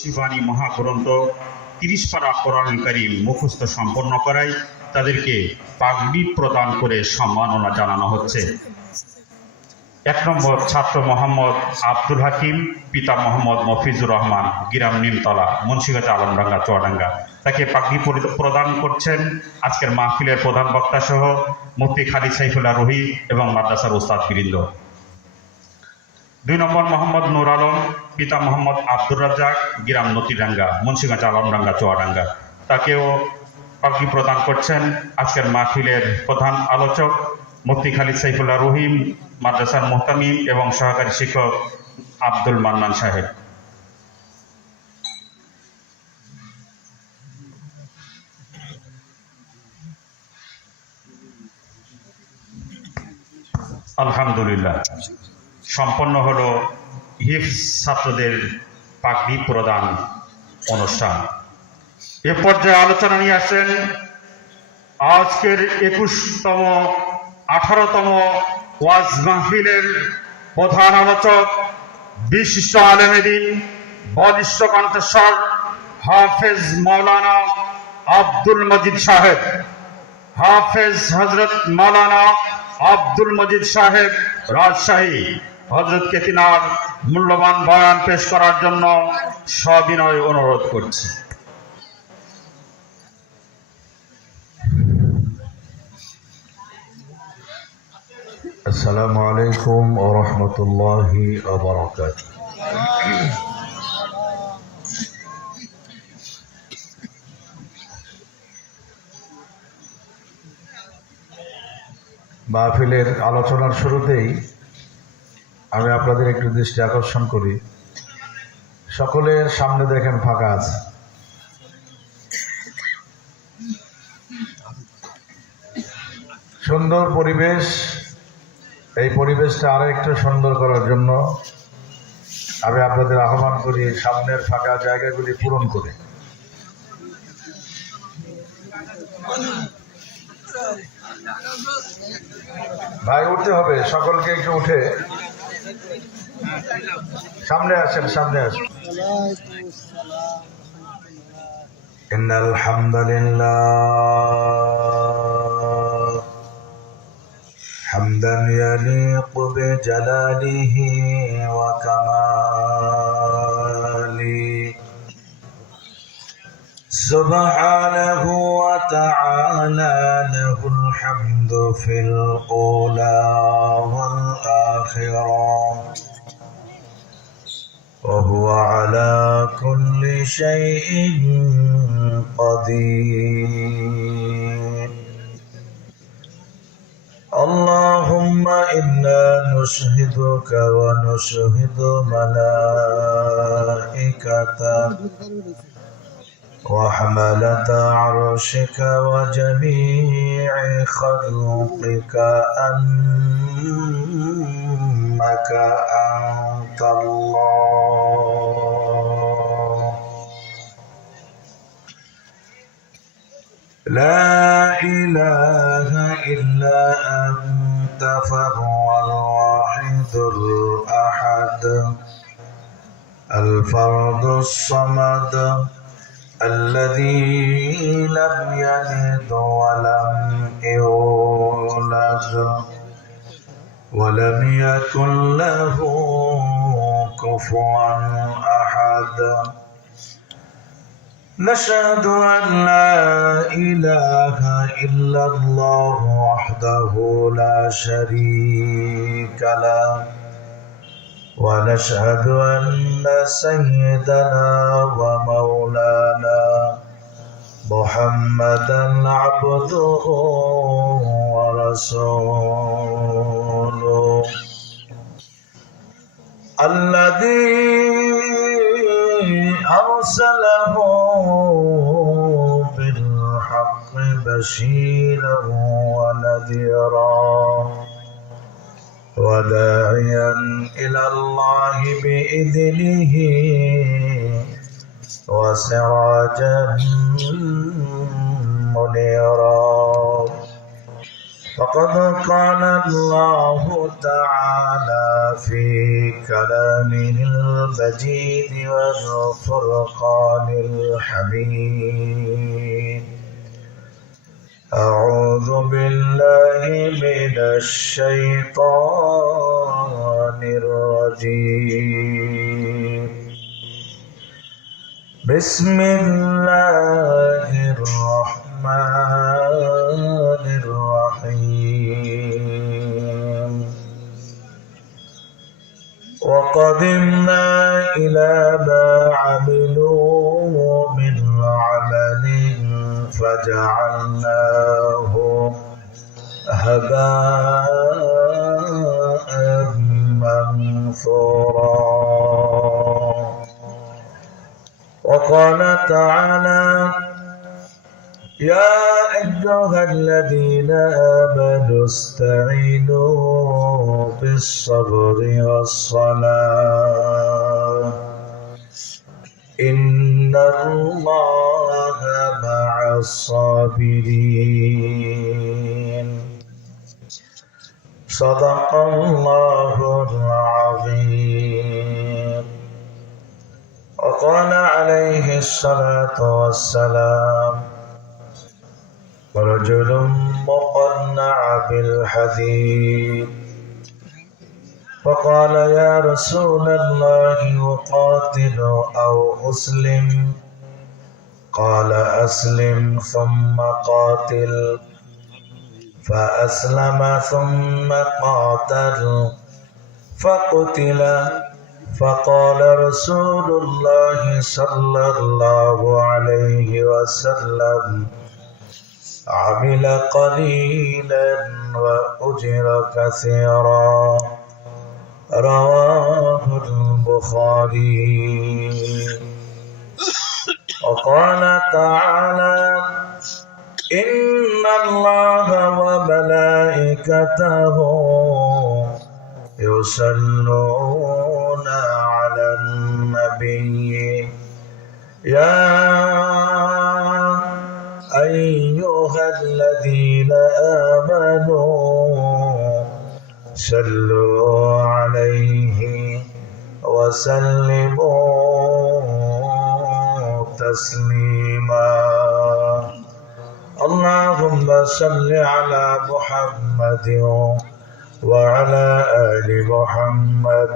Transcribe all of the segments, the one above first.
শিবানী মহাগ্রন্থ 30 পারা কোরআনুল কারীম মুখস্থ সম্পন্ন করায় তাদেরকে পাগড়ি প্রদান করে সম্মাননা জানানো হচ্ছে। 1 নম্বর ছাত্র মোহাম্মদ আব্দুল হাকিম, পিতা মোহাম্মদ মফিজুর রহমান, গ্রাম নিমতলা, মুন্সিগঞ্জ, আলমডাঙ্গা, চুয়াডাঙ্গা। তাকে পাগড়ি প্রদান করছেন আজকের মাহফিলের প্রধান বক্তা সহ মুফতি খালিদ সাইফুল্লাহ রুহি এবং মাদ্রাসার উস্তাদ বৃন্দ। 2 নম্বর মোহাম্মদ নূর আলম, পিতা মোহাম্মদ আব্দুর রাজ্জাক, গ্রাম নতিডাঙ্গা, মুন্সিগঞ্জ, আলমডাঙ্গা, চুয়াডাঙ্গা। তাকেও পাগড়ি প্রদান করছেন আজকের মাহফিলের প্রধান আলোচক মুফতি খালিদ সাইফুল্লাহ রহিম, মাদ্রাসার মুহতামিম এবং সহকারী শিক্ষক আব্দুল মান্নান সাহেব। আলহামদুলিল্লাহ, সম্পন্ন হলো হিফজ ছাত্রদের পাগড়ি প্রদান অনুষ্ঠান। এ পর্যায়ে আলোচনা নিয়ে আসেন আজকের 18তম ওয়াজ মাহফিলের প্রধান আলোচক, বিশিষ্ট আলেমে দ্বীন, বলিষ্ঠ কণ্ঠস্বর হাফেজ মাওলানা আব্দুল মজিদ সাহেব। হাফেজ হযরত মাওলানা আব্দুল মজিদ সাহেব রাজশাহী হযরতকে তিনার মূল্যবান বয়ান পেশ করার জন্য সবিনয় অনুরোধ করছি। আসসালামু আলাইকুম ওয়া রাহমাতুল্লাহি ওয়া বারাকাতুহু। মাহফিলের আলোচনার শুরুতেই আমি আপনাদের একটু দৃষ্টি আকর্ষণ করি। সকলের সামনে দেখেন ফাঁকা আছে। সুন্দর পরিবেশ। এই পরিবেশটা আরো একটু সুন্দর করার জন্য আমি আপনাদের আহ্বান করি সামনের ফাঁকা জায়গাগুলি পূরণ করে। ভাই উঠতে হবে, সকলকে একটু উঠে সামনে আসেন, সামনে আসেন। ইন্নাল হামদুলিল্লাহ হামদান ইয়ালিকু বিজালালিহি ওয়া কামালি সুবহানাহু ওয়া তাআলা লাহুল হামদু ফিল উলা ওয়াল আখিরাহ ওয়া হুয়া আলা কুল্লি শাইইন কাদির। اللهم إنا نشهدك ونشهد ملائكتك وحملة عرشك وجميع خلقك أنك أنت الله لا إله إلا أنت فهو الواحد الأحد الفرد الصمد الذي لم يلد ولم يولد ولم يكن له كفوا أحد نشهد أن لا إله إلا الله وحده لا شريك له ونشهد أن سيدنا ومولانا محمدا عبده ورسوله الذي أرسله بالحق بشيرا ونذيرا وداعيا إلى الله بإذنه وسراجا منيرا فقد قال الله تعالى في كلامه المجيد والفرقان الحميد: أعوذ بالله من الشيطان الرجيم. بسم الله الرحمن الرحيم. وقدمنا إلى ما عملوا من عمل فجعلناه هباء منثورا. وقال تعالى: يا أيها الذين آمنوا استعينوا بالصبر والصلاة إن الله مع الصابرين. صدق الله العظيم. وقال عليه الصلاة والسلام: ورجل مقنع بالحديد. فقال: يا رسول الله أقاتل أو أسلم؟ قال: أسلم ثم قاتل. فأسلم ثم قاتل فقتل. فقال رسول الله صلى الله عليه وسلم: عمل قليلا وأجر كثيرا. رواه البخاري. وقال تعالى: إن الله وملائكته يصلون على النبي يا أيها الذين آمنوا صلوا عليه وسلموا تسليما. اللهم صل على محمد وعلى آل محمد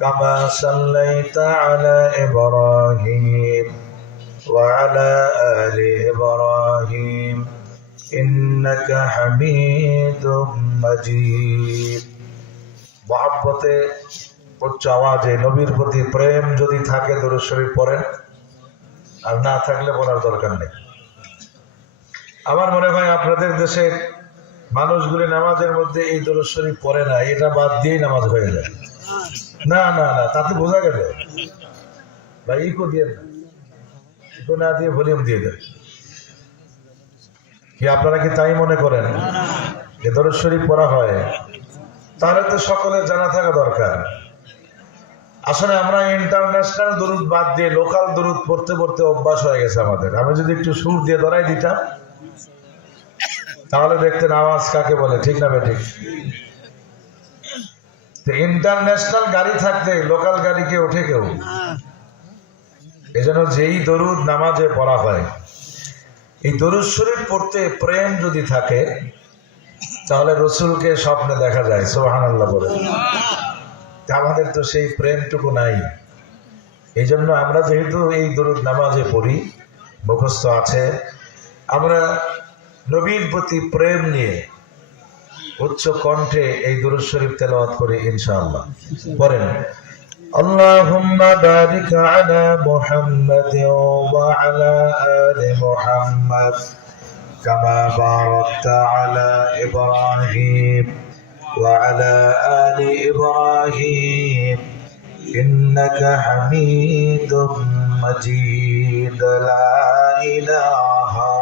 كما صليت على إبراهيم وعلى آل إبراهيم إنك حميد مجيد. মহব্বতে উচ্চ আওয়াজে নবীর প্রতি প্রেম যদি থাকে দরুদ শরীফ পড়েন, আর না থাকলে বলার দরকার নেই। আমার মনে হয় আপনাদের দেশের মানুষগুলি নামাজের মধ্যে এই দরুদ শরীফ পড়ে না, এটা বাদ দিয়েই নামাজ হয়ে যায়। না না না, তাতে বোঝা গেল ভাই, ইকো দিয়ে ইকো না দিয়ে ভলিউম দিয়ে দেন। কি আপনারা কি তাই মনে করেন যে দরুদ শরীফ পড়া হয়? তাহলে তো সকলের জানা থাকা দরকার। আসলে আমরা ইন্টারন্যাশনাল দরুদ বাদ দিয়ে লোকাল দরুদ পড়তে পড়তে অভ্যাস হয়ে গেছে আমাদের। আমি যদি একটু সুর দিয়ে ধরাই দিতাম তাহলে দেখতেন আওয়াজ কাকে বলে, ঠিক না বেঠিক? ইন্টারন্যাশনাল গাড়ি থাকতে লোকাল গাড়িকে ওঠে কেউ। এজন্য যেই দরুদ নামাজে পড়া হয়, এই দরুদ শরীফ পড়তে প্রেম যদি থাকে তাহলে রসুলকে স্বপ্নে দেখা যায়। সুবহানাল্লাহ বলে। আমাদের তো সেই প্রেমটুকু নাই। এই জন্য আমরা যেহেতু এই দরুদ নামাজে পড়ি, মুখস্থ আছে, আমরা নবীর প্রতি প্রেম নিয়ে উচ্চ কণ্ঠে এই দরুদ শরীফ তেলাওয়াত করি ইনশাআল্লাহ। পড়েন: আল্লাহুম্মা বারিক আলা মুহাম্মাদ ওয়া আলা আলি মুহাম্মাদ কামা বারাকতা আলা ইব্রাহিম ওয়া আলা আলি ইব্রাহিম ইন্নাকা হামিদুম মাজিদ। লা ইলাহা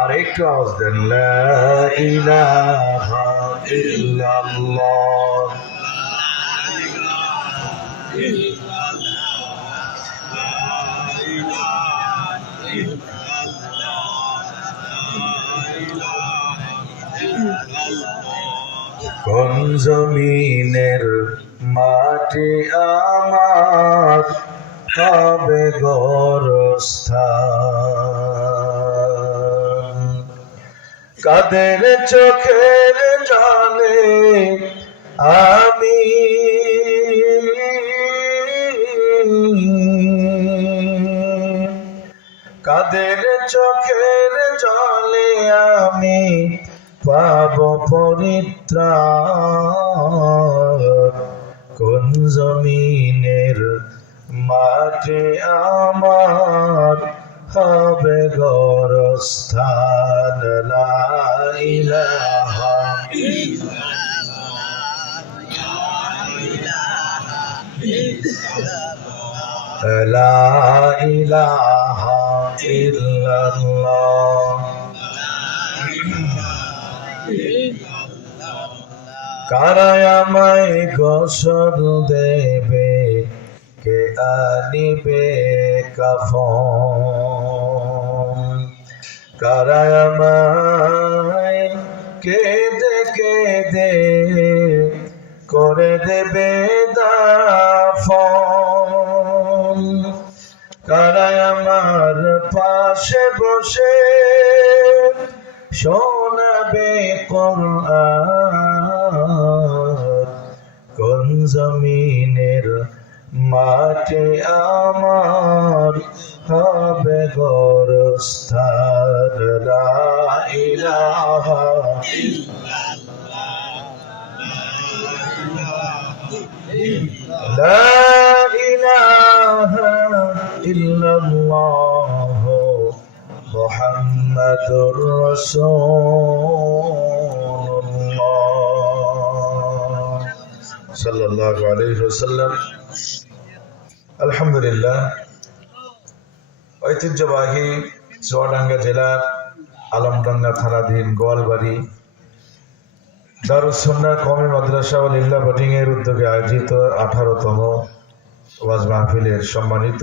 আর একটু আওয়াজ দেন: লা ইলাহা ইল্লাল্লাহ কোন জমিনের মাটি আমার হবে গোরস্থান, কাদের চোখের জলে আমি কাদের চোখের জলে আমি পাব পরিত্রাণ, কোন জমিনের মাটি আমার হবে গোরস্থান। লা ইলাহা লা ইলাহা ইল্লাল্লাহ। কারা আমায় গোসল দেবে, কে আনিবে কাফন, কারা আমায় কেঁদে কেঁদে করে দেবে দাফন, কারা আমার পাশে বসে শোনাবে কোরআন, কোন জমিনের মাটি আমার হবে গোরস্থান। লা ইলাহা লা ইলাহা ইল্লাল্লাহ মুহাম্মাদুর রাসূলুল্লাহ সাল্লাল্লাহু আলাইহি ওয়াসাল্লাম। আলহামদুলিল্লাহ, ঐতিহ্যবাহী চুয়াডাঙ্গা জেলার আলমডাঙ্গা থানাধীন গোয়ালবাড়ি দারুস সুন্নাহ কওমি মাদ্রাসা ওয়াল ইল্লাহ বোর্ডিং এর উদ্যোগে আয়োজিত 18তম ওয়াজ মাহফিলের সম্মানিত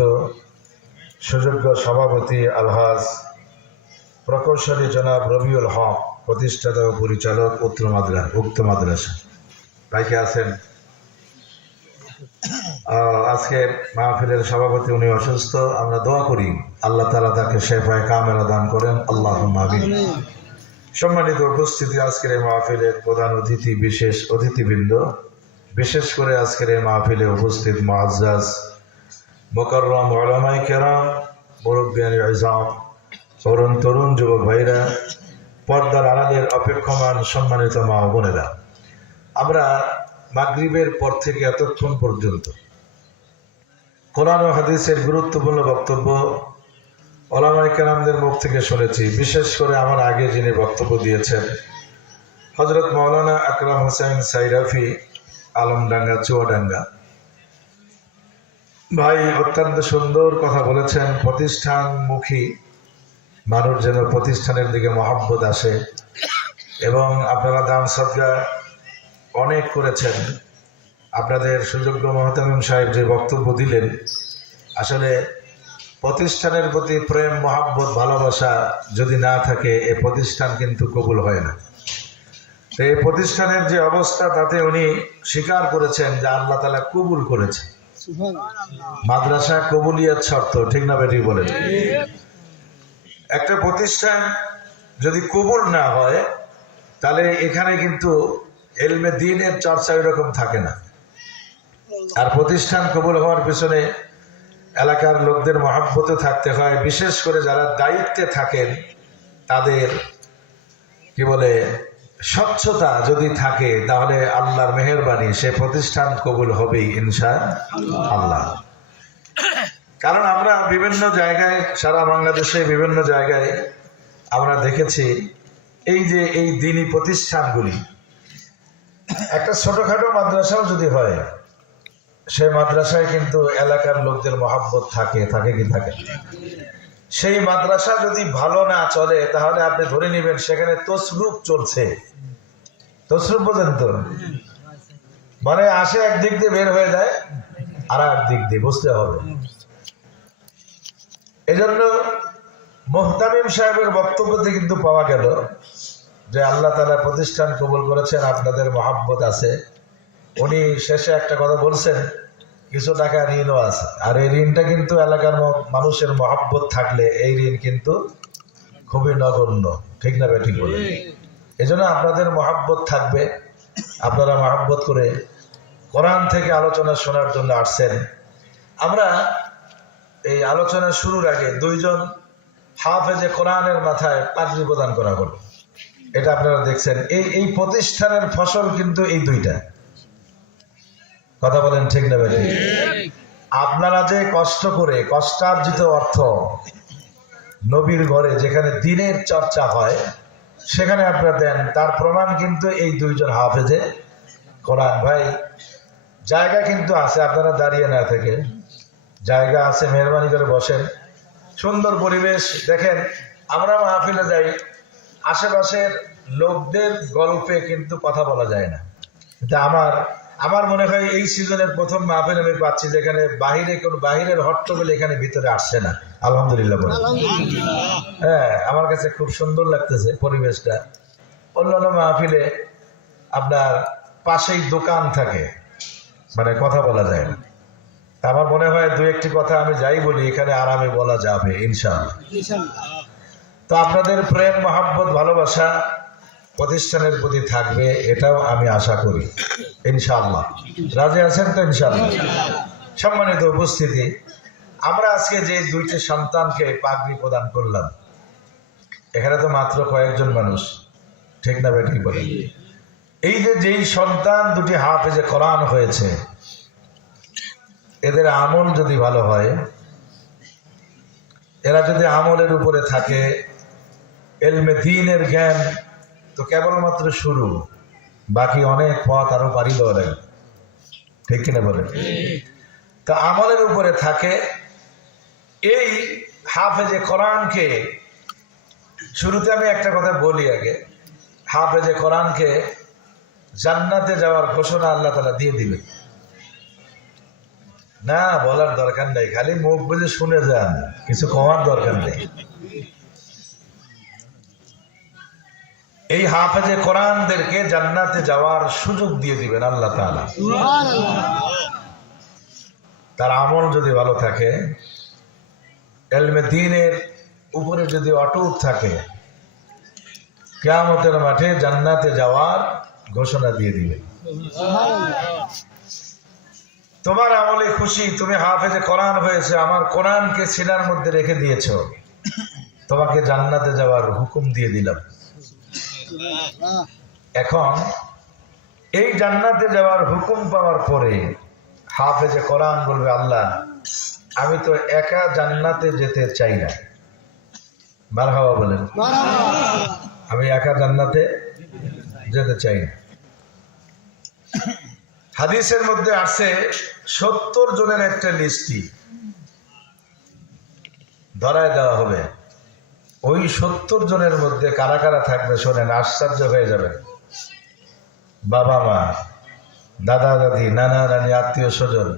সুযোগ্য সভাপতি আলহাজ প্রকৌশলী জনাব রবিউল হক, প্রতিষ্ঠাতা ও পরিচালক উক্ত মাদ্রাসা ভাইকে আছেন। আজকে মাহফিলের সভাপতি উনি অসুস্থ, আমরা দোয়া করি আল্লাহ তাআলা তাকে শেফায়ে কামেলা দান করেন, আল্লাহুম্মা আমিন। সম্মানিত উপস্থিতি, আজকের এই মাহফিলের প্রধান অতিথি, বিশেষ অতিথিবৃন্দ, বিশেষ করে আজকের এই মাহফিলে উপস্থিত মুআজ্জাজ মুকাররম উলামায়ে কেরাম, মুরব্বিয়ানে ইজাম, তরুণ যুবক ভাইরা, পর্দার আড়ালের অপেক্ষমান সম্মানিত মা ও বোনেরা, আমরা মাগরিবের পর থেকে এতক্ষণ পর্যন্ত কোরআন ও হাদিসের গুরুত্বপূর্ণ বক্তব্য উলামায়ে কেরামদের মুখ থেকে শুনেছি। বিশেষ করে আমার আগে যিনি বক্তব্য দিয়েছেন হযরত মাওলানা আকরাম হোসেন সাইরাফি, আলমডাঙ্গা চুয়াডাঙ্গা ভাই, অত্যন্ত সুন্দর কথা বলেছেন। প্রতিষ্ঠানমুখী মানুষ যেন প্রতিষ্ঠানের দিকে মহব্বত আসে, এবং আপনারা দান সদকা অনেক করেছেন। আপনাদের সুযোগ্য মোহতামিম সাহেব যে বক্তব্য দিলেন, আসলে প্রতিষ্ঠানের প্রতি প্রেম, মহব্বত, ভালোবাসা যদি না থাকে এ প্রতিষ্ঠান কিন্তু কবুল হয় না। তো এই প্রতিষ্ঠানের যে অবস্থা, তাতে উনি স্বীকার করেছেন যে আল্লাহ তাআলা কবুল করেছে। মাদ্রাসা কবুলিয়াত শর্ত, ঠিক না বেঠিক বলেন? একটা প্রতিষ্ঠান যদি কবুল না হয় তাহলে এখানে কিন্তু ইলমে দ্বীনের চর্চা এরকম থাকে না। আর প্রতিষ্ঠান কবুল হওয়ার পিছনে এলাকার লোকদের মহব্বতে থাকতে হয়। বিশেষ করে যারা দায়িত্বে থাকেন তাদের কি বলে স্বচ্ছতা যদি থাকে, তাহলে আল্লাহর মেহেরবানি সে প্রতিষ্ঠান কবুল হবেই ইনশাআল্লাহ। কারণ আমরা বিভিন্ন জায়গায়, সারা বাংলাদেশে বিভিন্ন জায়গায় আমরা দেখেছি এই যে এই দ্বীনি প্রতিষ্ঠানগুলি, একটা ছোটখাটো মাদ্রাসাও যদি হয়, সেই মাদ্রাসায় কিন্তু এলাকার লোকদের মহব্বত থাকে কি থাকে? সেই মাদ্রাসা যদি ভালো না চলে তাহলে আপনি ধরে নেবেন সেখানে তসরুফ চলছে। তসরুফ বোঝেন তো? মানে আসে একদিক দিয়ে বের হয়ে যায় আর এক দিক দিয়ে বুঝতে হবে। এজন্য মুহতামিম সাহেবের বক্তব্যতে কিন্তু পাওয়া গেল যে আল্লাহ তাআলা প্রতিষ্ঠান কবুল করেছেন, আপনাদের মহাব্বত আছে। উনি শেষে একটা কথা বলছেন, কিছু টাকা ঋণও আছে, আর এই ঋণটা কিন্তু এলাকার মানুষের মহাব্বত থাকলে এই ঋণ কিন্তু খুবই নগণ্য। ঠিক না ঠিক বলে? এই জন্য আপনাদের মহাব্বত থাকবে, আপনারা মহাব্বত করে কোরআন থেকে আলোচনা শোনার জন্য আসছেন। আমরা এই আলোচনা শুরুর আগে দুইজন হাফেজে কোরআনের মাথায় পাগড়ি প্রদান করা হলো। এটা আপনারা দেখছেন, এই প্রতিষ্ঠানের ফসল কিন্তু এই দুইটা। কথা বলেন ঠিক না ভাই? আপনারা যে কষ্ট করে কষ্টার্জিত অর্থ নবীর ঘরে যেখানে দিনের চর্চা হয় সেখানে আপনারা দেন, তার প্রমাণ কিন্তু এই দুইজন হাফেজে কোরআন। ভাই জায়গা কিন্তু আছে, আপনারা দাঁড়িয়ে না থেকে জায়গা আছে, মেহরবানি করে বসেন। সুন্দর পরিবেশ দেখেন। আমরা মাহফিলে যাই, আশেপাশের লোকদের গল্পে কিন্তু কথা বলা যায় না। কিন্তু আমার মনে হয় এই সিজনের প্রথম মাহফিল আমি পাচ্ছি যেখানে বাহিরের হট্টগোল এখানে ভিতরে আসছে না। আলহামদুলিল্লাহ বলে। হ্যাঁ, আমার কাছে খুব সুন্দর লাগতেছে পরিবেশটা। অন্যান্য মাহফিলে আপনার পাশেই দোকান থাকে, মানে কথা বলা যায় না। আমার মনে হয় দু একটি কথা আমি যাই বলি এখানে আরামে বলা যাবে ইনশাআল্লাহ। তো আপনাদের প্রেম, মহাব্বত, ভালোবাসা প্রতিষ্ঠানের প্রতি থাকবে, এটাও আমি আশা করি ইনশাআল্লাহ। রাজি আছেন তো ইনশাআল্লাহ? সম্মানিত উপস্থিতি, আমরা আজকে যে দুইটি সন্তানকে পাগড়ি প্রদান করলাম, এখানে তো মাত্র কয়েকজন মানুষ, ঠিক না ঠিক বলে? এই যে যেই সন্তান দুটি হাফেজে কোরআন হয়েছে, এদের আমল যদি ভালো হয়, এরা যদি আমলের উপরে থাকে, এলমে দ্বীনের জ্ঞান তো কেবলমাত্র শুরু, বাকি অনেক পথ আরো পাড়ি দেওয়া লাগে। ঠিক কিনা বলে? তো আমলের উপরে থাকে, এই হাফেজে কোরআনকে, শুরুতে আমি একটা কথা বলি আগে, হাফেজে কোরআনকে জান্নাতে যাওয়ার ঘোষণা আল্লাহ তাআলা দিয়ে দিবেন। না বলার দরকার নেই, খালি মুখ বুঝে শুনে যান, কিছু কমার দরকার নেই। এই হাফেজে কোরআনদেরকে জান্নাতে যাওয়ার সুযোগ দিয়ে দিবেন আল্লাহ তাআলা। তার আমল যদি ভালো থাকে, ইলমে দ্বীনের উপরে যদি অটুট থাকে, কিয়ামতের মাঠে জান্নাতে যাওয়ার ঘোষণা দিয়ে দিবেন। তোমার আমলে খুশি, তুমি হাফেজে কোরআন হয়েছে, আমার কোরআনকে সিনার মধ্যে রেখে দিয়েছো, তোমাকে জান্নাতে যাওয়ার হুকুম দিয়ে দিলাম। এখন এই জান্নাতে যাওয়ার হুকুম পাওয়ার পরে হাফেজে কোরআন বলবে, আল্লাহ আমি তো একা জান্নাতে যেতে চাই না। মারহাবা বলেন। আমি একা জান্নাতে যেতে চাই না। হাদিসের মধ্যে আছে 70 জনের একটা লিস্টি ধরায় দেওয়া হবে। ওই 70 জনের মধ্যে কারা কারা থাকবে শোনেন, আশ্চর্য হয়ে যাবে। বাবা মা, দাদা দাদি, নানা নানি, আত্মীয় স্বজন,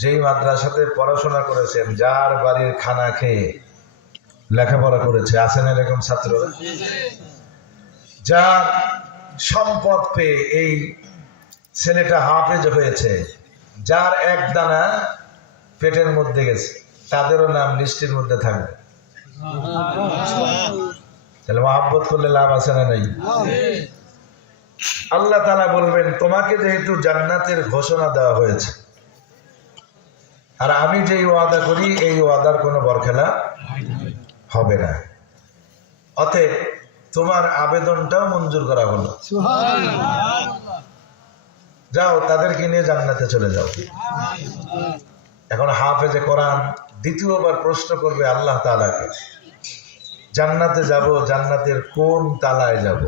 যেই মাদ্রাসাতে পড়াশোনা করেছেন, যার বাড়ির খানা খেয়ে লেখাপড়া করেছে, আছেন এরকম ছাত্ররা, যার সম্পদ পেয়ে এই ছেলেটা হাফেজ হয়েছে, যার এক দানা পেটের মধ্যে গেছে, তাদেরও নাম লিস্টের মধ্যে থাকবে। তাহলে মহাব্বত করলে লাভ আছে না নাই? আল্লাহ তাআলা বলবেন, তোমাকে যেহেতু জান্নাতের ঘোষণা দেওয়া হয়েছে, আর আমি যেই ওয়াদা করি এই ওয়াদার কোনো বরখেলা হবে না, অতএব তোমার আবেদনটাও মঞ্জুর করা হলো, যাও তাদেরকে নিয়ে জান্নাতে চলে যাও। এখন হাফেজে কোরআন দ্বিতীয়বার প্রশ্ন করবে আল্লাহ তাআলাকে, জান্নাতে যাব, জান্নাতের কোন তালায় যাব?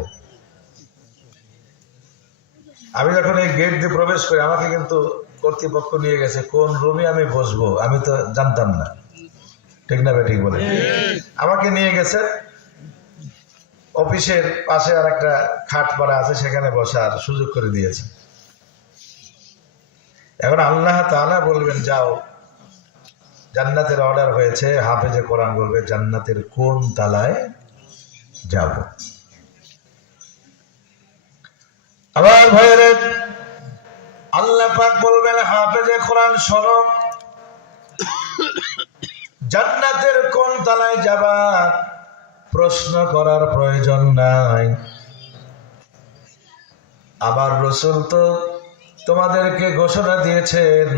আমি যখন এই গেট দিয়ে প্রবেশ করি, আমাকে কিন্তু কর্তৃপক্ষ নিয়ে গেছে, কোন রুমে আমি বসবো আমি তো জানতাম না। ঠিক না ঠিক বলে? আমাকে নিয়ে গেছে অফিসের পাশে, আর একটা খাট পাড়া আছে, সেখানে বসার সুযোগ করে দিয়েছে। এখন আল্লাহ তাআলা বলবেন যাও, জান্নাতের অর্ডার হয়েছে। হাফেজে কোরআন বলবে জান্নাতের কোন তালায় যাব। আবার ভাইরে আল্লাহ পাক বলবেন হাফেজে কোরআন শোনো, জান্নাতের কোন তালায় যাবা প্রশ্ন করার প্রয়োজন নাই। আবার রাসূল তো তোমাদেরকে ঘোষণা দিয়েছেন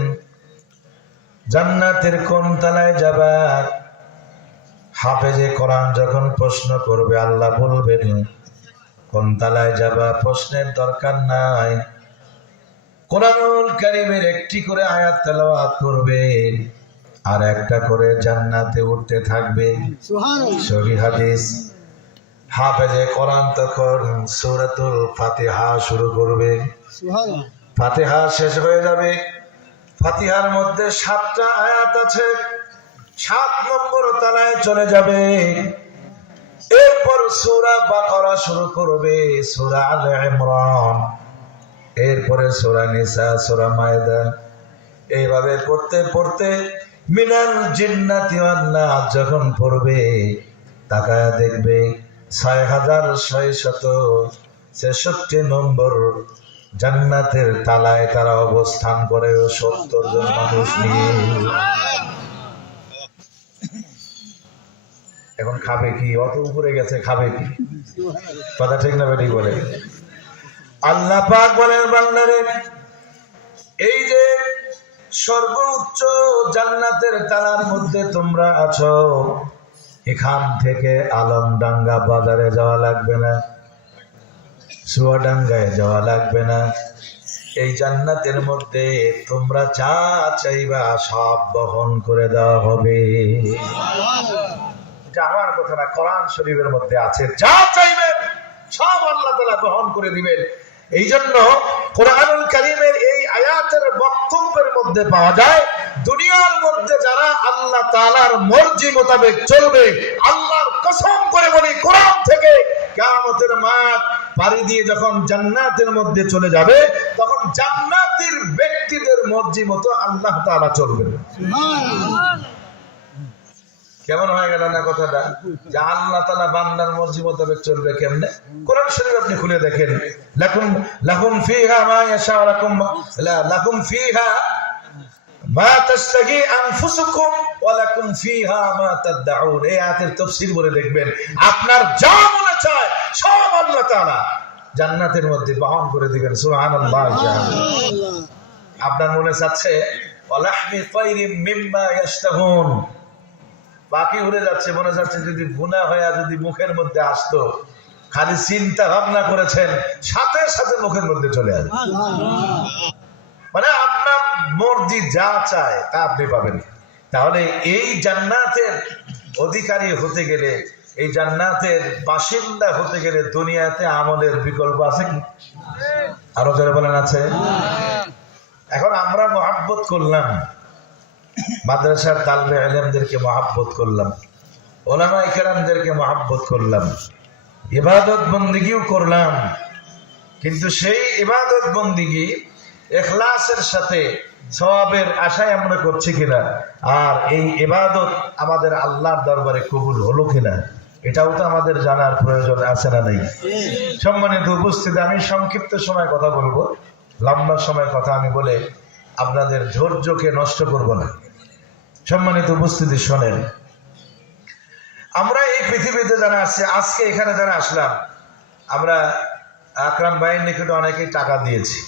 জান্নাতের কোন তালায় যাবা। হাফেজে কোরআন যখন প্রশ্ন করবে আল্লাহ বলবেন কোন তালায় যাবা, প্রশ্নের দরকার নাই। কোরআনুল কারীমের একটি করে আয়াত তেলাওয়াত করবে আর একটা করে জান্নাতে উঠতে থাকবে। সহিহ হাদিস। হাফেজে কোরআন তখন সূরাতুল ফাতিহা শুরু করবে। ফাতিহা শেষ হয়ে যাবে। ফাতিহার মধ্যে 7টা আয়াত আছে, 7 নম্বর তলায় চলে যাবে। এরপর সূরা বাকারা শুরু করবে, সূরা আলে ইমরান, এরপরে সূরা নিসা, সূরা মায়েদা। এইভাবে পড়তে পড়তে মিনাল জিন্নাতি ওয়ান নাস যখন পড়বে তাকায়া দেখবে 6663 নম্বর জান্নাতের তালায় তারা অবস্থান করে 70 জন মানুষ নিয়ে। এখন খাবে কি? অত উপরে গেছে, খাবে কি? কথা ঠিক না বেটি বলে? আল্লাহ পাক বলেন বান্দারে এই যে সর্বোচ্চ জান্নাতের তালার মধ্যে তোমরা আছো, এখান থেকে আলমডাঙ্গা বাজারে যাওয়া লাগবে না, চুয়াডাঙ্গায় যাওয়া লাগবে না। এই জান্নাতের মধ্যে তোমরা যা চাইবা সব বহন করে দেওয়া হবে। এটা আমার কথা না, কোরআন শরীফের মধ্যে আছে, যা চাইবেন সব আল্লাহ তাআলা বহন করে দিবেন। এই জন্য কোরআনুল কারীমের এই আয়াতের বক্তব্যের মধ্যে পাওয়া যায় দুনিয়ার মধ্যে যারা আল্লাহ তাআলার মর্জি মোতাবেক চলবে, আল্লাহর কসম করে বলি কোরআন থেকে কিয়ামতের মাঠ পাড়ি দিয়ে যখন জান্নাতের মধ্যে চলে যাবে তখন জান্নাতের ব্যক্তিদের মর্জি মতো আল্লাহ তাআলা চলবেন। কেমন হয়ে গেল না কথাটা? যে আল্লাহ তাআলা বান্দার মর্জি মোতাবেক চলবে কেমনে? কোরআন শরীফ আপনি খুলে দেখেন, লাকুম ফিহা মা ইয়াশা লাকুম ফিহা মা তাশতাহি আনফুসুকুম ওয়া লাকুম ফিহা মা তাদউন। এই আয়াতের তাফসীর বলে দেখবেন আপনার যা মনে চায় সব আল্লাহ তাআলা জান্নাতের মধ্যে বহন করে দিবেন। সুবহানাল্লাহ। আপনার মনে চাচ্ছে ওয়ালাহমি তায়রিম মিম্মা ইয়াশতাহুন, বাকি উড়ে যাচ্ছে, মনে যাচ্ছে যদি ভুনা হয়ে যদি মুখের মধ্যে আসতো, খালি চিন্তা ভাবনা করেছেন সাথে সাথে মুখের মধ্যে চলে আসবে। মানে আপনার মর্জি যা চায় তা আপনি পাবেন। তাহলে এই জান্নাতের অধিকারী হতে গেলে, এই জান্নাতের বাসিন্দা হতে গেলে দুনিয়াতে আমলের বিকল্প আছে কি? আরো যারা বলেন আছে। এখন আমরা মহব্বত করলাম, মাদ্রাসার তালবে ইলমদেরকে মহব্বত করলাম, উলামায়ে কেরামদেরকে মহব্বত করলাম, ইবাদত বন্দেগীও করলাম, কিন্তু সেই ইবাদত বন্দেগী ইখলাসের সাথে সওয়াবের আশায় আমরা করছি কিনা, আর এই ইবাদত আমাদের আল্লাহর দরবারে কবুল হলো কিনা, এটাও তো আমাদের জানার প্রয়োজন আছে না নেই? সম্মানিত উপস্থিতি, আমি সংক্ষিপ্ত সময় কথা বলবো, লম্বা সময় কথা আমি বলে আপনাদের ধৈর্যকে নষ্ট করব না। সম্মানিত উপস্থিতি শোনেন, আমরা এই পৃথিবীতে যারা আসছি, আজকে এখানে যারা আসলাম, আমরা আকরাম ভাইয়ের নিকটে অনেকেই টাকা দিয়েছি,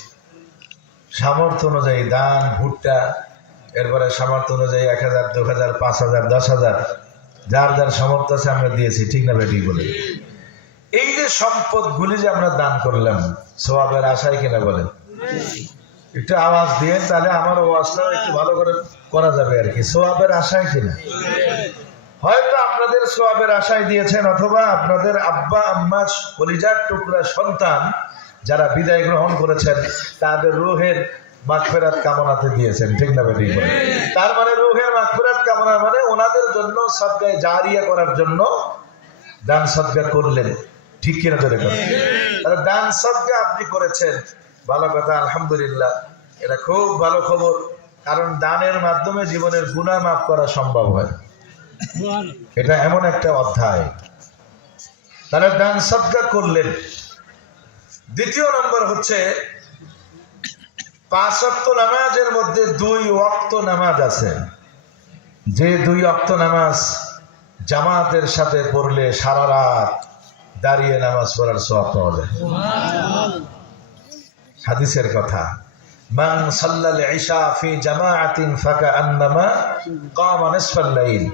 সামর্থ্য অনুযায়ী দান, ভুট্টা, এরপরে সামর্থ্য অনুযায়ী 1000, 2000, 5000, 10,000, যার যার সামর্থ্য আছে আমরা দিয়েছি, ঠিক না বেটি বলে? এই যে সম্পদ গুলি যে আমরা দান করলাম সওয়াবের আশায় কিনা বলেন? একটু আওয়াজ দিয়ে, তাহলে আমার আওয়াজটা একটু ভালো করে করা যাবে আর কি। সওয়াবের আশায় কিনা? হয়তো আপনাদের সওয়াবের আশায় দিয়েছেন, অথবা আপনাদের আব্বা আম্মা কলিজার টুকরা সন্তান যারা বিদায় গ্রহণ করেছেন তাদের রূহের মাগফিরাত কামনাতে দিয়েছেন, ঠিক না বেটি? তার মানে রূহের মাগফিরাত কামনা মানে ওনাদের জন্য সদকায়ে জারিয়া করার জন্য দান সদকা করলেন, ঠিক কিনা? ধরে করেন। দান সদকা আপনি করেছেন, ভালো কথা, আলহামদুলিল্লাহ। এটা খুব ভালো খবর, কারণ দানের মাধ্যমে জীবনের গুনাহ মাফ করা সম্ভব হয়। এটা এমন একটা অধ্যায়। তারা দান সদকা করলেন। দ্বিতীয় নম্বর হচ্ছে 5 ওয়াক্ত নামাজের মধ্যে 2 ওয়াক্ত নামাজ আছে, যে 2 ওয়াক্ত নামাজ জামাতের সাথে পড়লে সারা রাত দাঁড়িয়ে নামাজ পড়ার সওয়াব পাওয়া যায়। হাদিসের কথা, মান সাল্লাল ইশা ফি জামাআতিন ফাকাআন্নামা কামা নিসফাল লাইল।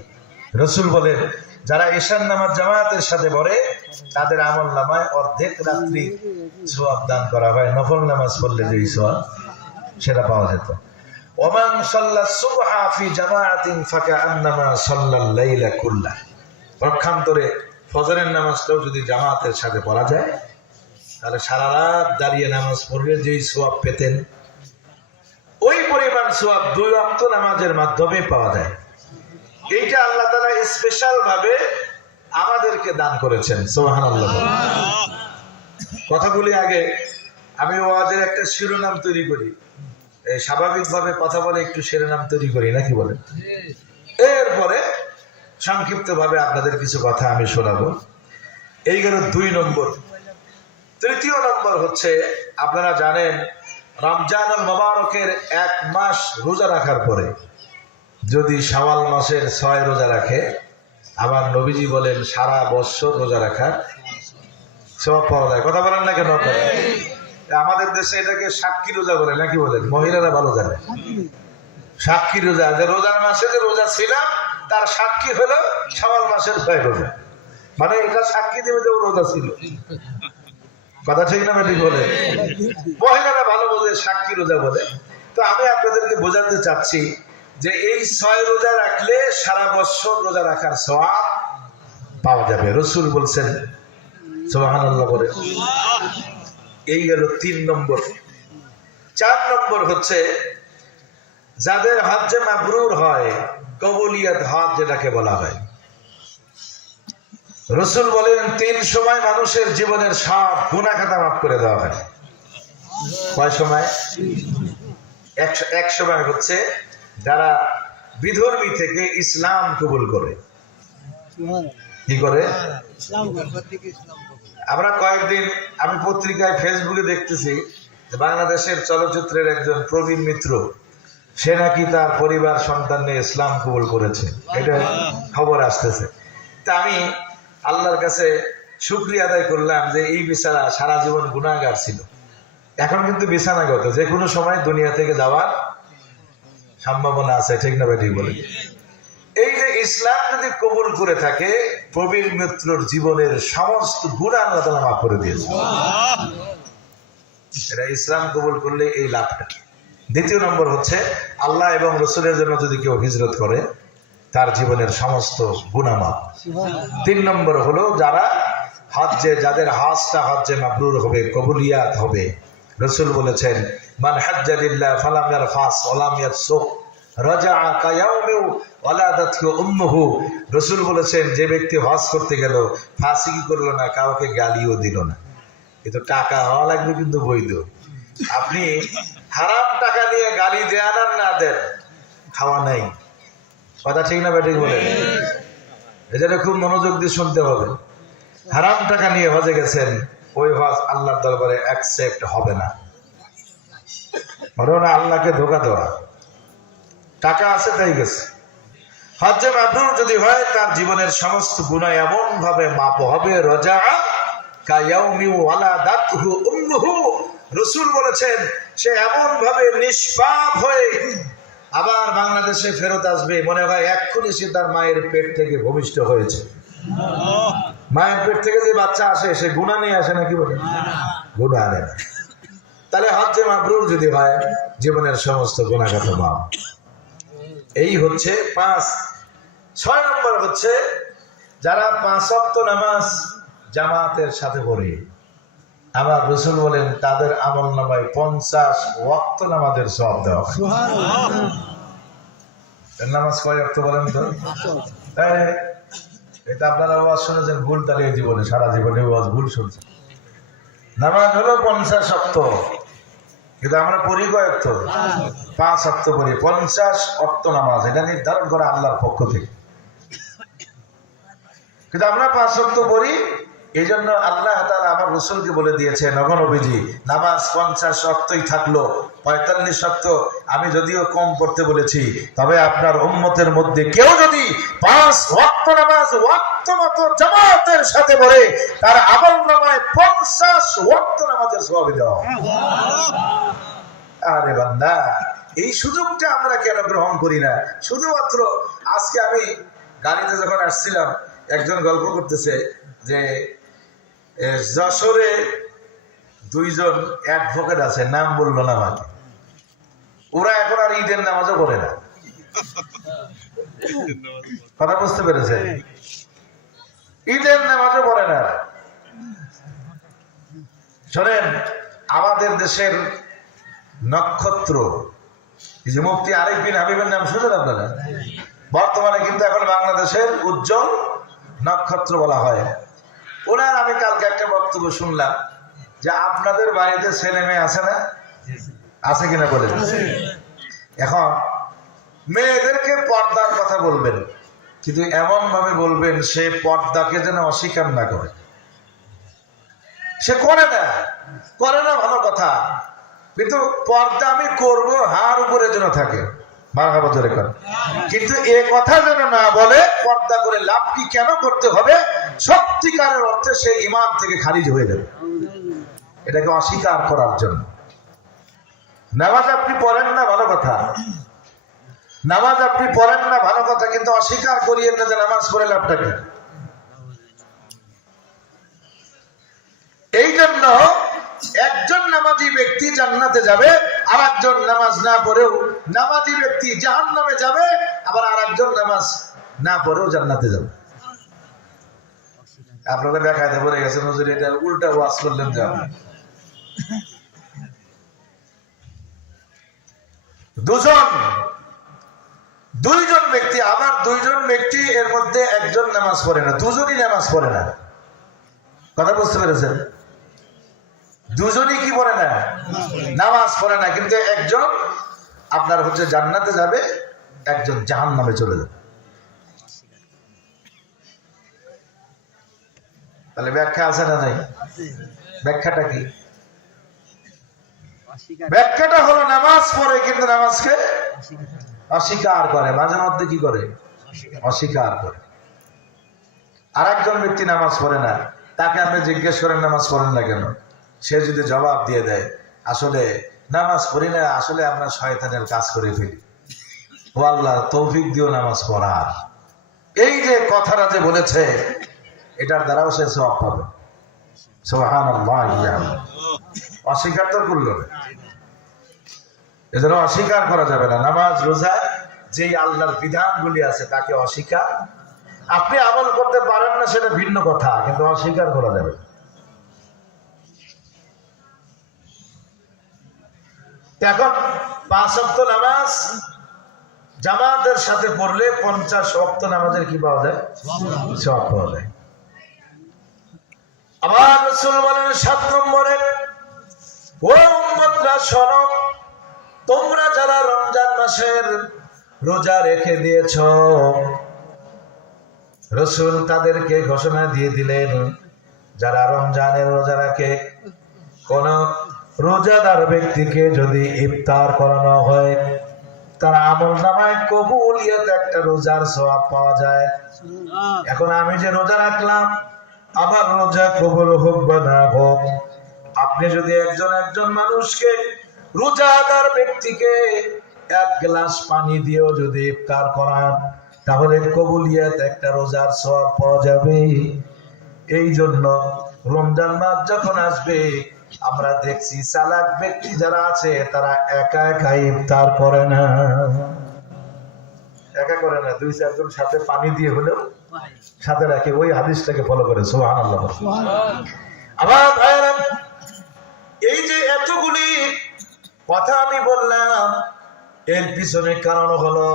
রাসূল বলেন, যারা ঈশার নামাজ জামাতের সাথে পড়ে তাদের আমলনামায় অর্ধেক রাত্রি সওয়াব দান করা হয়। নফল নামাজ পড়লে যে সওয়াব সেটা পাওয়া যেত। ওমান সাল্লাস সুবহা ফি জামাআতিন ফাকাআন্নামা সাল্লাল লাইলা কুল্লাহ। পক্ষান্তরে ফজরের নামাজটাও যদি জামাতের সাথে পড়া যায় তাহলে সারা রাত দাঁড়িয়ে নামাজ পড়লে যেই সওয়াব পেতেন ওই পরিমাণ সওয়াব 2 ওয়াক্ত নামাজের মাধ্যমে পাওয়া যায়। এইটা আল্লাহ তাআলা স্পেশাল ভাবে আমাদেরকে দান করেছেন। সুবহানাল্লাহ। কথাগুলি আগে আমি ওয়াজের একটা শিরোনাম তৈরি করি, এই স্বাভাবিকভাবে কথা বলে একটু শিরোনাম তৈরি করি নাকি বলেন, এরপরে সংক্ষিপ্ত ভাবে আপনাদের কিছু কথা আমি শোনাবো। এই গেল 2 নম্বর। তৃতীয় নম্বর হচ্ছে, আপনারা জানেন রমজানুল মুবারকের 1 মাস রোজা রাখার পরে যদি শাওয়াল মাসের 6 রোজা রাখে, আবার নবীজি বলেন সারা বছর রোজা রাখার সওয়াব পাওয়া যায়। কথা বলেন না কেন? আমাদের দেশে এটাকে সাক্ষী রোজা বলে নাকি বলেন, মহিলারা ভালো জানে। সাক্ষী রোজা, যে রোজার মাসে যে রোজা ছিলাম তার সাক্ষী হলো শাওয়াল মাসের 6 রোজা, মানে এটা সাক্ষী দেবে যে ও রোজা ছিল। কথা ঠিক না ঠিক বলে? মহিলারা ভালো বোঝে, সাক্ষী রোজা বলে। তো আমি আপনাদেরকে বোঝাতে চাচ্ছি যে এই 6 রোজা রাখলে সারা বছর রোজা রাখার সওয়াব পাওয়া যাবে। রাসূল বলছেন, সুবহানাল্লাহ বলে। এই গেল 3 নম্বর। 4 নম্বর হচ্ছে, যাদের হজ্জে মাবরুর হয়, কবুলিয়াত হজ যেটাকে বলা হয়, রাসূল বলেন 3 সময় মানুষের জীবনের সব গুনাহ খাতা মাফ করে দেওয়া হয়। কয় সময়? এক সময় হচ্ছে যারা বিধর্মী থেকে ইসলাম কবুল করে। কি করে? আমরা কয়েকদিন আমি পত্রিকায় ফেসবুকে দেখতেছি বাংলাদেশের চলচ্চিত্রের একজন প্রবীণ মিত্র, সে নাকি তার পরিবার সন্তান নিয়ে ইসলাম কবুল করেছে, এটা খবর আসতেছে। তা আমি আল্লাহর কাছে শুকরিয়া আদায় করলাম যে এই বেচারা সারা জীবন গুনাহগার ছিল, এখন কিন্তু বিছানাগত, যে কোনো সময় দুনিয়া থেকে যাওয়ার সম্ভাবনা আছে। ঠিক না ঠিক বলে? এই যে ইসলাম যদি কবুল করে থাকে, প্রবীণ মিত্রর জীবনের সমস্ত গুনাহ আল্লাহ তাআলা মাফ করে দিয়েছে। এটা ইসলাম কবুল করলে এই লাভটা। দ্বিতীয় নম্বর হচ্ছে, আল্লাহ এবং রাসূলের জন্য যদি কেউ হিজরত করে তার জীবনের সমস্ত গুনাহ মাফ। 3 নম্বর হলো যারা হজ্জে, যাদের হজটা হজ্জে মাবরুর হবে, কবুলিয়াত হবে। রাসূল বলেছেন, মান হাজ্জা লিল্লাহ ফালাম ইয়ারফাস ওয়ালাম ইয়াফসুক রাজাআ কায়াউমি ওয়ালাদাতহু উম্মুহু। রাসূল বলেছেন, যে ব্যক্তি হজ করতে গেল, ফাসিকি করলো না, কাউকে গালিও দিল না। কিন্তু টাকা হওয়া লাগবে কিন্তু বৈধ। আপনি হারাম টাকা নিয়ে গালি দেন আর না দেন, খাওয়া নাই। কথা ঠিক না ঠিক বলেন? এটা খুব মনোযোগ দিয়ে শুনতে হবে। হারাম টাকা নিয়ে হজে গেছেন, ওই হজ আল্লাহর দরবারে অ্যাকসেপ্ট হবে না। বরং আল্লাহকে ধোঁকা দেওয়া। টাকা আছে তাই গেছে। হজ্জে মাবরুর যদি হয়, তার জীবনের সমস্ত গুনাহ এমন ভাবে মাপ হবে, রাজা কায়াউমি ওয়ালাদাতহু উম্মুহু। রাসূল বলেছেন, সে এমন ভাবে নিষ্পাপ হয়ে আবার বাংলাদেশে ফেরত আসবে, মনে হয় এক্ষুনি সে তার মায়ের পেট থেকে ভূমিষ্ঠ হয়েছে। মায়ের পেট থেকে যে বাচ্চা আসে, সে গুনাহ নিয়ে আসে নাকি বলে? গুনাহ আনে না। তাহলে হজ্জে মাবরুর যদি হয়, জীবনের সমস্ত গুনাহ খাতা মাফ। এই হচ্ছে 5। 6 নম্বর হচ্ছে, যারা 5 ওয়াক্ত নামাজ জামাতের সাথে পড়ে, আমার রাসূল বলেন তাদের আমলনামায় 50 ওয়াক্ত নামাজের সওয়াব দেওয়া হয়। নামাজ কয় ওয়াক্ত বলেন তো? এটা আপনারা ওয়াজ শুনেছেন ভুল, তাহলে জীবনে সারা জীবনে ওয়াজ ভুল শুনছেন। নামাজ হলো 50 ওয়াক্ত। কিন্তু আমরা পড়ি কয়েক তো 5 ওয়াক্ত পড়ি, 50 ওয়াক্ত নামাজ, এটা নির্ধারণ করা আল্লাহর পক্ষ থেকে। কিন্তু আমরা 5 ওয়াক্ত পড়ি, এই জন্য আল্লাহ তাআলা আমার রাসূলকে বলে দিয়েছেন, নবীজি নামাজ 50 ওয়াক্তই থাকলো, 45 ওয়াক্ত আমি যদিও কম পড়তে বলেছি, তবে আপনার উম্মতের মধ্যে কেউ যদি 5 ওয়াক্ত নামাজ ওয়াক্ত মতো জামাতের সাথে পড়ে, তার আমলনামায় 50 ওয়াক্ত নামাজের সওয়াব দেওয়া। আরে বান্দা, এই সুযোগটা আমরা কেন গ্রহণ করি না? শুধুমাত্র আজকে আমি গাড়িতে যখন আসছিলাম, একজন গল্প করতেছে যে যশোরে 2 জন অ্যাডভোকেট আছে, নাম বললো না আমাকে, ওরা এখন আর ঈদের নামাজও পড়ে না। কথা বুঝতে পেরেছে? ঈদের নামাজও পড়ে না। শোনেন, আমাদের দেশের নক্ষত্র এই যে মুফতি আরিফ বিন হাবিবের নাম শুনেছেন আপনারা? বর্তমানে কিন্তু এখন বাংলাদেশের উজ্জ্বল নক্ষত্র বলা হয়। ওনার আমি কালকে একটা বক্তব্য শুনলাম যে আপনাদের বাড়িতে ছেলে মেয়ে আছে না? আছে কিনা বলেন। এখন মেয়েদেরকে পর্দার কথা বলবেন, কিন্তু এমন ভাবে বলবেন সে পর্দাকে যেন অস্বীকার না করে। সে করে না ভালো কথা, কিন্তু পর্দা আমি করব হার উপরে যেন থাকে, মারহাবা জোরে করে। কিন্তু এ কথা যেন না বলে পর্দা করে লাভ কি, কেন করতে হবে, সত্যিকারের অর্থে সে ঈমান থেকে খারিজ হয়ে যাবে, এটাকে অস্বীকার করার জন্য। নামাজ আপনি পড়েন না, ভালো কথা, নামাজ আপনি পড়েন না, ভালো কথা, কিন্তু অস্বীকার করিয়েন না যে নামাজ পড়ে লাভটা কি। এই জন্য একজন নামাজি ব্যক্তি জান্নাতে যাবে, আর একজন নামাজ না পড়েও নামাজি ব্যক্তি জাহান্নামে যাবে, আবার আর একজন নামাজ না পড়েও জান্নাতে যাবে। আপনাদের দেখাতে পড়ে গেছেন হুজুর, এটা উল্টা ওয়াজ করলেন যে আপনি। দুইজন ব্যক্তি, আবার 2 জন ব্যক্তি, এর মধ্যে একজন নামাজ পড়ে না, 2 জনই নামাজ পড়ে না। কথা বুঝতে পেরেছেন? 2 জনই কি পড়ে না? নামাজ পড়ে না, কিন্তু একজন আপনার হচ্ছে জান্নাতে যাবে, একজন জাহান্নামে চলে যাবে। তাহলে ব্যাখ্যা আছে না নাই? ব্যাখ্যাটা কি? ব্যাখ্যাটা হলো নামাজ পড়ে কিন্তু নামাজকে অস্বীকার করে, মাঝে মধ্যে কি করে? অস্বীকার করে। আর একজন ব্যক্তি নামাজ পড়ে না, তাকে আপনি জিজ্ঞেস করেন নামাজ পড়েন না কেন, সে যদি জবাব দিয়ে দেয় আসলে নামাজ পড়ি না, আসলে আমরা শয়তানের কাজ করে ফেলি, ও আল্লাহ তৌফিক দিও নামাজ পড়ার, এই যে কথাটা যে বলেছে, এটার দ্বারাও সে সওয়াব পাবে। সুবহানাল্লাহ। অস্বীকার তো করলো না, এজন্য অস্বীকার করা যাবে না। নামাজ রোজা যেই আল্লাহর বিধানগুলি আছে তাকে অস্বীকার, আপনি আমল করতে পারেন না সেটা ভিন্ন কথা, কিন্তু অস্বীকার করা যাবে। এখন 5 ওয়াক্ত নামাজ জামাতের সাথে পড়লে 50 ওয়াক্ত নামাজের কি পাওয়া যায়? সওয়াব পাওয়া যায়। আমার রাসূল বলেন 7 নম্বরে, ও উম্মতরা শোনো, তোমরা যারা রমজান মাসের রোজা রেখে দিয়েছ, রাসূল তাদেরকে ঘোষণা দিয়ে দিলেন, যারা রমজানের রোজা রাখে, কোন রোজাদার ব্যক্তিকে যদি ইফতার করানো হয়, তার আমলনামায় কবুলিয়ত একটা রোজার সওয়াব পাওয়া যায়। এখন আমি যে রোজা রাখলাম, আমার রোজা কবুল হোক বা না হোক, আপনি যদি একজন মানুষকে, রোজাদার ব্যক্তিকে 1 গ্লাস পানি দিয়েও যদি ইফতার করান, তাহলে কবুলিয়ত একটা রোজার সওয়াব পাওয়া যাবে। এই জন্য রমজান মাস যখন আসবে, আমরা দেখছি চালাক ব্যক্তি যারা আছে তারা একা একা ইফতার করে না, একা করে না, 2-4 জন সাথে পানি দিয়ে হলেও সাথে রাখে, ওই হাদিসটাকে ফলো করে। সুবহানাল্লাহ। আমার ভাইরা, এই যে এতগুলি কথা আমি বললাম, এর পিছনে কারণ হলো,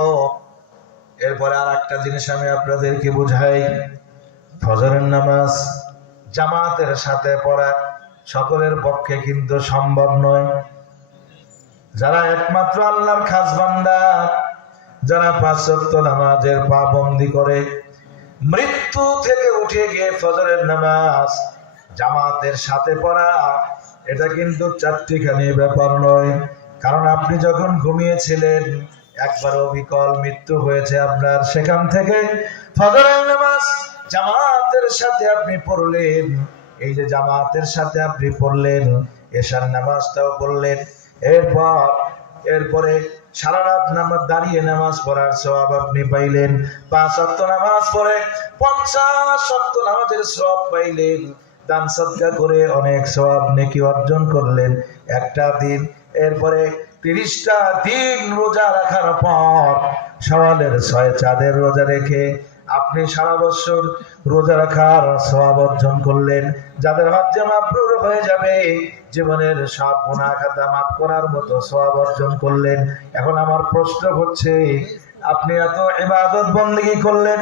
এরপরে আর একটা জিনিস আমি আপনাদেরকে বুঝাই, ফজরের নামাজ জামাতের সাথে পড়া সকলের পক্ষে কিন্তু সম্ভব নয়। যারা একমাত্র আল্লাহর খাস বান্দা, যারা 5 ওয়াক্ত নামাজের পাবন্দি করে, মৃত্যু থেকে উঠে গিয়ে ফজরের নামাজ জামাতের সাথে পড়া, এটা কিন্তু চারটিখানি ব্যাপার নয়। কারণ আপনি যখন ঘুমিয়েছিলেন একবার অবিকল মৃত্যু হয়েছে আপনার, সেখান থেকে ফজরের নামাজ জামাতের সাথে আপনি পড়লেন, এই যে জামাতের সাথে আপনি পড়লেন, এশার নামাজটাও পড়লেন, এরপরে সারা রাত নামাজ দাঁড়িয়ে নামাজ পড়ার সওয়াব আপনি পাইলেন, 5 ওয়াক্ত নামাজ পড়ে 50 ওয়াক্ত নামাজের সওয়াব পাইলেন, দান সদকা করে অনেক সওয়াব নেকি অর্জন করলেন একটা দিন। এরপরে 30টা দিন রোজা রাখার পর শাওয়ালের 6 চাঁদের রোজা রেখে আপনি সারা বছর রোজা রাখার সওয়াব অর্জন করলেন। যাদের হজ্জে মাবরুর হয়ে যাবে, জীবনের সব গুনাহ খাতা মাফ করার মতো সওয়াব অর্জন করলেন। এখন আমার প্রশ্ন হচ্ছে, আপনি এত ইবাদত বন্দেগী করলেন,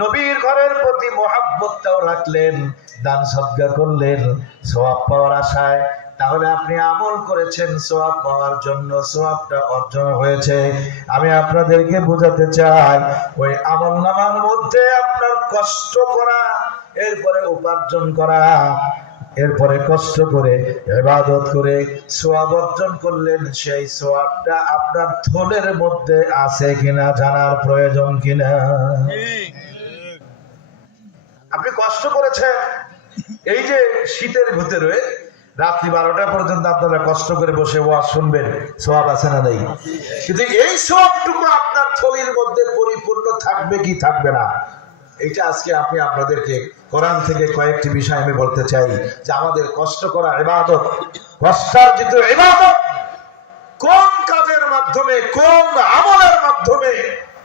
নবীর ঘরের প্রতি মহাব্বতটাও রাখলেন, দান সদকা করলেন সওয়াব পাওয়ার আশায়, তাহলে আপনি আমল করেছেন সওয়াব পাওয়ার জন্য, সওয়াবটা অর্জন হয়েছে। আমি আপনাদেরকে বোঝাতে চাই, ওই আমলনামার মধ্যে আপনার কষ্ট করা, এরপরে উপার্জন করা, এরপরে কষ্ট করে ইবাদত করে সওয়াব অর্জন করলেন, সেই সওয়াবটা আপনার থলের মধ্যে আছে কিনা জানার প্রয়োজন কিনা। আপনি কষ্ট করেছেন, এই যে শীতের ভিতরে রাত্রি 12টা পর্যন্ত আপনারা কষ্ট করে বসে ওয়াজ শুনবেন, সওয়াব আছে না নেই? কিন্তু এই সওয়াবটুকু আপনার থলির মধ্যে পরিপূর্ণ থাকবে কি থাকবে না, এটা আজকে আমি আপনাদেরকে কোরআন থেকে কয়েকটি বিষয় আমি বলতে চাই, যে আমাদের কষ্ট করা ইবাদত, কষ্টার্জিত ইবাদত কোন কাজের মাধ্যমে, কোন আমলের মাধ্যমে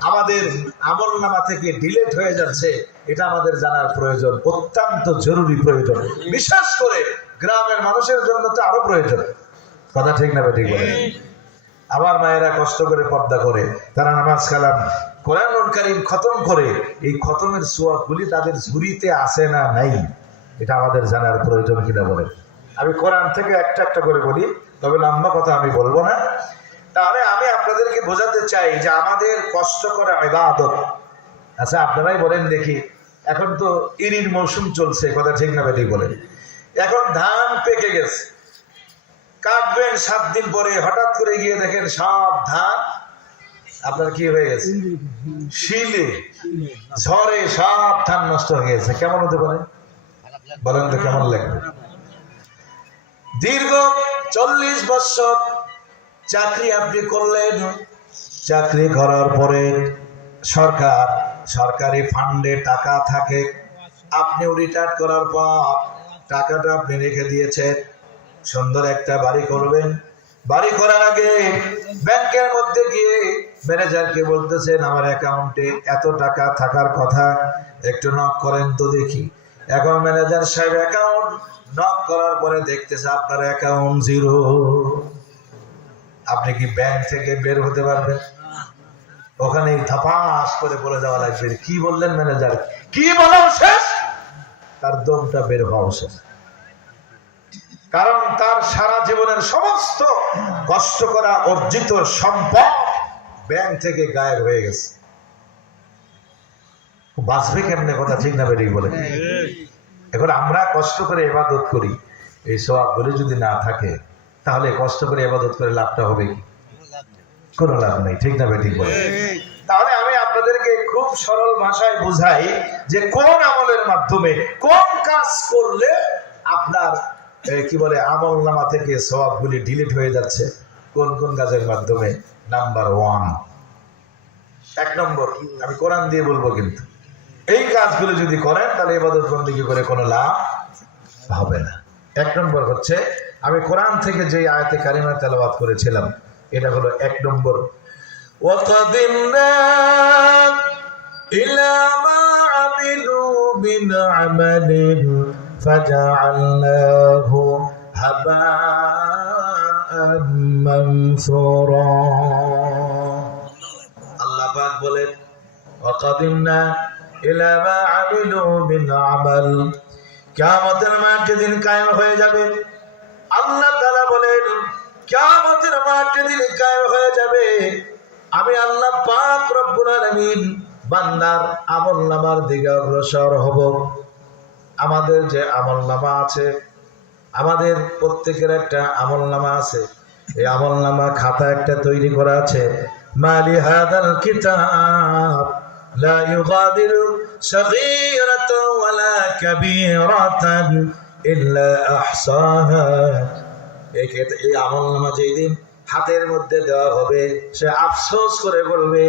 আমাদের আমলনামা থেকে ডিলিট হয়ে যাচ্ছে, এটা আমাদের জানার প্রয়োজন, অত্যন্ত জরুরি প্রয়োজন। বিশেষ করে গ্রামের মানুষের জন্য তো আরো প্রয়োজন। কথা ঠিক না ঠিক বলে? আমার মায়েরা কষ্ট করে পর্দা করে, তারা নামাজ কালাম কোরআনুল কারীম খতম করে, এই খতমের সওয়াবগুলি তাদের ঝুরিতে আসে না নাই, এটা আমাদের জানার প্রয়োজন কিনা বলেন? আমি কোরআন থেকে একটা একটা করে বলি, তবে লম্বা কথা আমি বলবো না। তাহলে আমি আপনাদেরকে বোঝাতে চাই যে আমাদের কষ্ট করা ইবাদত। আচ্ছা, আপনারাই বলেন দেখি, এখন তো ইরির মৌসুম চলছে, কথা ঠিক না ঠিক বলেন? এখন ধান পেকে গেছে, কাটবেন 7 দিন পরে, হঠাৎ করে গিয়ে দেখেন সব ধান আপনার কি হয়ে গেছে, শিলে ঝড়ে সব ধান নষ্ট হয়ে গেছে। কেমন হতে পারে বলেন তো, কেমন লাগবে? দীর্ঘ 40 বছর চাকরি আপনি করলেন, চাকরি করার পরে সরকারি ফান্ডে টাকা থাকে, আপনি রিটায়ার করার পর টাকাটা আপনি রেখে দিয়েছেন, সুন্দর একটা বাড়ি করবেন। বাড়ি করার আগে ব্যাংকের মধ্যে গিয়ে ম্যানেজারকে বলতেছেন, আমার অ্যাকাউন্টে এত টাকা থাকার কথা, একটু নক করেন তো দেখি। এখন ম্যানেজার সাহেব অ্যাকাউন্ট নক করার পরে দেখতেছে আপনার অ্যাকাউন্ট 0। আপনি কি ব্যাংক থেকে বের হতে পারবেন? ওখানেই থাপাস করে বলে দেওয়া লাগবে, কি বললেন ম্যানেজার, কি বলা শেষ, তার দমটা বের হওয়া শেষ। কারণ তার সারা জীবনের সমস্ত কষ্ট করা অর্জিত সম্পদ ব্যাংক থেকে গায়েব হয়ে গেছে। বাঁচবে কেমনে, কথা ঠিক না বেরিয়ে বলে? এখন আমরা কষ্ট করে ইবাদত করি, এই সওয়াবগুলো যদি না থাকে, তাহলে কষ্ট করে ইবাদত করে লাভটা হবে কি? কোনো লাভ নেই, ঠিক না ঠিক বলে? তাহলে আমি আপনাদেরকে খুব সরল ভাষায় বুঝাই যে কোন আমলের মাধ্যমে, কোন কাজ করলে আপনার কি বলে আমলনামা থেকে সওয়াবগুলি ডিলিট হয়ে যাচ্ছে, কোন কোন কাজের মাধ্যমে। নাম্বার 1, 1 নম্বর, আমি কোরআন দিয়ে বলবো, কিন্তু এই কাজগুলো যদি করেন তাহলে ইবাদত বন্দেগী করে কোনো লাভ হবে না। 1 নম্বর হচ্ছে, আমি কোরআন থেকে যে আয়াতে কারিমা তেলাওয়াত করেছিলাম, এটা হলো 1 নম্বর, ওয়াকাদিমনা ইলা মা আমিলু মিন আমালিন ফাজআলনাহু হাবাআন মানসুরা। আল্লাহ পাক বলেন, ওয়াকাদিমনা ইলা মা আমিলু মিন আমাল, কিয়ামতের মাঠ যেদিন কায়েম হয়ে যাবে, আল্লাহ তাআলা বলেন কিয়ামতের মাঠ যেদিন কায়েম হয়ে যাবে, আমি আল্লাহ পাক রব্বুল আলামিন বান্দার আমলনামার দিকে অগ্রসর হব। আমাদের যে আমলনামা আছে, আমাদের প্রত্যেকের একটা আমলনামা আছে। এই আমলনামা খাতা একটা তৈরি করা আছে। মালি হাদাল কিতাব লা ইউগাদিরু সাগীরাতান ওয়ালা কাবীরাতান ইল্লা আহসাহা। এই আমলনামা যেদিন হাতের মধ্যে দেওয়া হবে, সে আফসোস করে বলবে,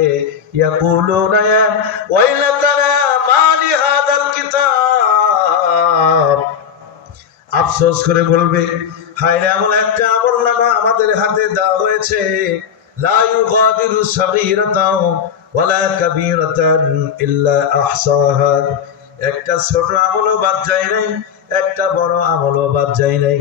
ইয়াকুলুনা ইয়া ওয়াইলাতানা মালি হাদাল কিতাব, আফসোস করে বলবে, হায় রে, এমন একটা আমলনামা আমাদের হাতে দেওয়া হয়েছে, লা ইউগাদিরু সাগীরাতান ওয়ালা কাবীরাতান ইল্লা আহসাহা। একটা ছোট আমলও বাদ যায় নাই, একটা বড় আমলও বাদ যায় নাই।